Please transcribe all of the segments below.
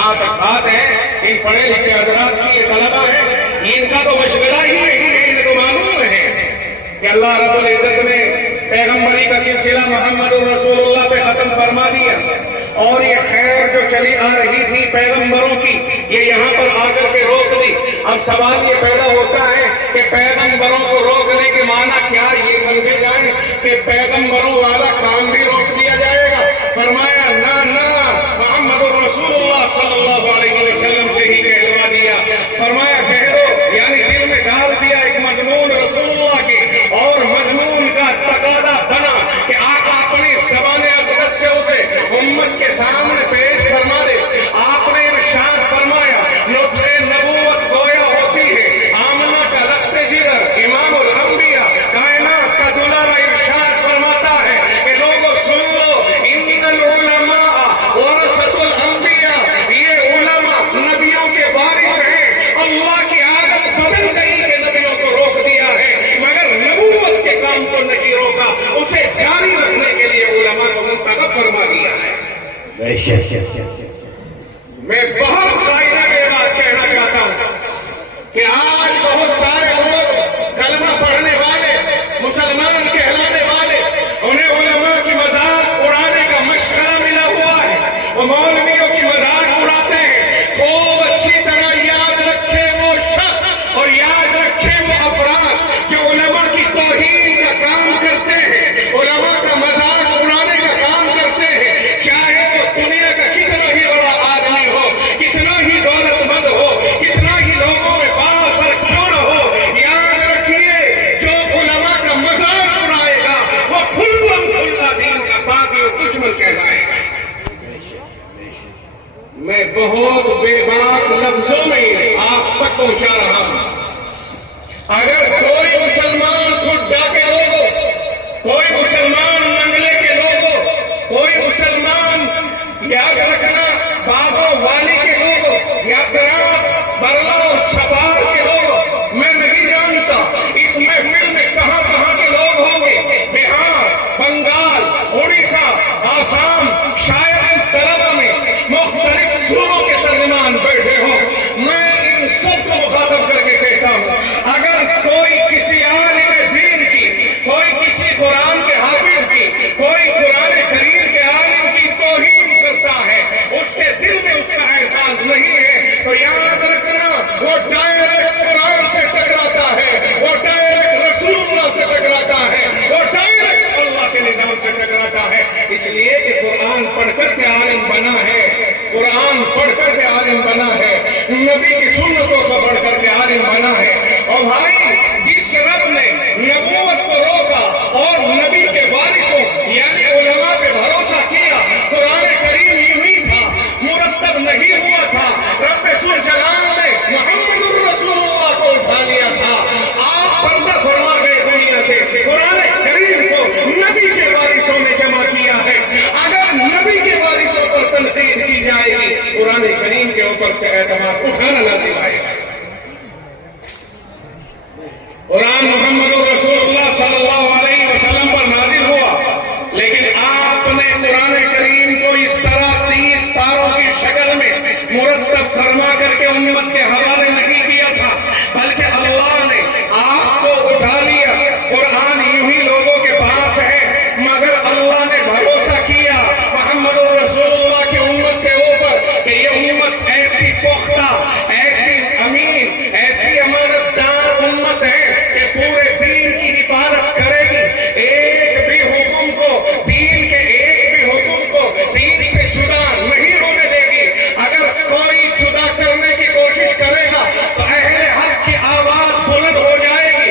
جہاں تک بات ہے ان پڑھے لکھے حضرات کی یہ طلبہ ہے، ان کا تو مشغلہ ہی یہی ہے، انہیں تو معلوم ہے کہ اللہ رب العزت نے پیغمبری کا سلسلہ محمد رسول اللہ پہ ختم فرما دیا، اور یہ خیر جو چلی آ رہی تھی پیغمبروں کی یہ یہاں پر آ کر کے روک دی۔ اب سوال یہ پیدا ہوتا ہے کہ پیغمبروں کو روکنے کے معنی کیا یہ سمجھے جائیں کہ پیغمبروں والا کام بھی روک دیا جائے گا؟ فرمایا نہ محمد رسول اللہ صلی اللہ علیہ وسلم سے ہی کہلوا دیا۔ فرمایا کہہ دو، یعنی دل میں ڈال دیا ایک مضمون رسول اللہ کے، اور مضمون کا تقاضا بنا کہ آقا اپنی زبان اقدس سے اسے امت کے سامنے پیش فرما دے۔ آپ نے ارشاد فرمایا نطق نبوت گویا ہوتی ہے آمنہ کا رخت جگر، امام الانبیاء کائنات کا دلارا ارشاد فرماتا ہے کہ لوگوں سن لو، ان العلماء ورثۃ الانبیاء، یہ علماء نبیوں کے وارث ہیں۔ اللہ کی عادت بدل گئی کہ نبیوں کو روک دیا ہے، مگر نبوت کے کام کو نہیں روکا، اسے جاری رکھنے کے لیے علماء کو منتخب فرما دیا ہے۔ میں بہت فائدہ کے بات کہنا چاہتا ہوں کہ آج بہت سارے لوگ کلمہ پڑھنے والے، مسلمان کہلانے والے، انہیں علماء کی مذاق اڑانے کا مشغلہ ملا ہوا ہے، وہ مولویوں کی مذاق اڑاتے ہیں۔ خوب اچھی طرح یاد رکھے وہ شخص اور یاد رکھے وہ افراد جو علماء کی توہین کا کام کرتے ہیں، علماء کا مذاق اڑانے کا کام کرتے ہیں، چاہے وہ دنیا کا کتنا ہی بڑا آدمی ہو، کتنا ہی دولت مند ہو، کتنا ہی لوگوں میں پاس اور کون ہو، یاد رکھیے جو علماء کا مذاق اڑائے گا وہ کھلا دین کا باغی اور دشمن کہلائے گا۔ میں بہت بے باک لفظوں میں آپ تک پہنچا رہا ہوں۔ اگر کوئی مسلمان خود ڈاکے لوگوں، کوئی مسلمان منگلے کے لوگوں، کوئی مسلمان یاد رکھنا باغوں والی کے لوگوں یا گرام برلا اور چھپار کے لوگوں، میں نہیں جانتا اس محفل میں کہاں کہاں کے لوگ ہوں گے، بہار، بنگال، اڑیسہ، آسام، شاید ان طلبہ میں مختلف صوبوں کے ترجمان بیٹھے ہوں۔ میں ان سب کو مخاطب کر کے کہتا ہوں اگر کوئی کسی عالم دین کی، کوئی کسی قرآن کے حافظ کی، کوئی قرآن کریم کے عالم کی توہین کرتا ہے، اس کے دل میں اس کا احساس نہیں ہے، تو یاد رکھنا وہ ڈائریکٹ قرآن سے ٹکراتا ہے، وہ ڈائریکٹ رسول اللہ سے ٹکراتا ہے، وہ ڈائریکٹ اللہ کے نظام سے ٹکراتا ہے۔ اس لیے کہ قرآن پڑھ کر کے عالم بنا ہے، قرآن پڑھ کر کے عالم بنا ہے، نبی کی سنتوں کو پڑھ کر کے عالم بنا ہے۔ اور بھائی جس رب نے نبوت کو روکا اور نبی کے وارثوں یعنی علماء پہ بھروسہ کیا، قرآن کریم یوں ہی تھا، مرتب نہیں ہوا تھا، رب جلال نے محمد الرسول اللہ کو اٹھا لیا تھا، آپ پردہ فرما گئے دنیا سے، قرآن کریم کو نبی کے وارثوں میں جمع کیا ہے۔ اگر نبی کے وارثوں پر تنقید کی جائے گی، قرآن کریم کے اوپر سے اعتماد اٹھانا لازم آئے گا۔ قرآن محمد رسول اللہ صلی اللہ علیہ وسلم پر نازل ہوا، لیکن آپ نے قرآن کریم کو اس طرح 30 تاروں کی شکل میں مرتب فرما کر کے امت کے حوالے نہیں کیا تھا، بلکہ اللہ نے آپ کو اٹھا لیا۔ قرآن یوں ہی لوگوں کے پاس ہے، مگر اللہ نے بھروسہ کیا محمد رسول اللہ کی امت کے اوپر کہ یہ امت ایسی پختہ، ایسی امین، ایسی امانت دار امت ہے کہ پورے دین کی حفاظت کرے گی، ایک بھی حکم کو، دین کے ایک بھی حکم کو دین سے جدا نہیں ہونے دے گی۔ اگر کوئی جدا کرنے کی کوشش کرے گا تو اہل حق کی آواز بلند ہو جائے گی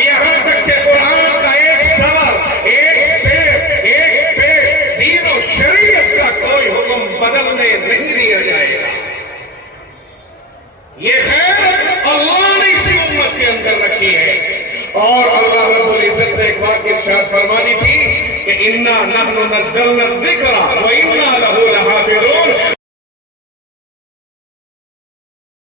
یہاں تک کہ قرآن کا ایک سبب، ایک پیڑ دین و شریعت کا کوئی حکم بدلنے نہیں دیا جائے گا۔ یہ خیر اللہ نے اسی امت کے اندر رکھی ہے، اور اللہ رب العزت نے ایک بات ارشاد فرمانی تھی کہ انا نحن نزلنا الذکر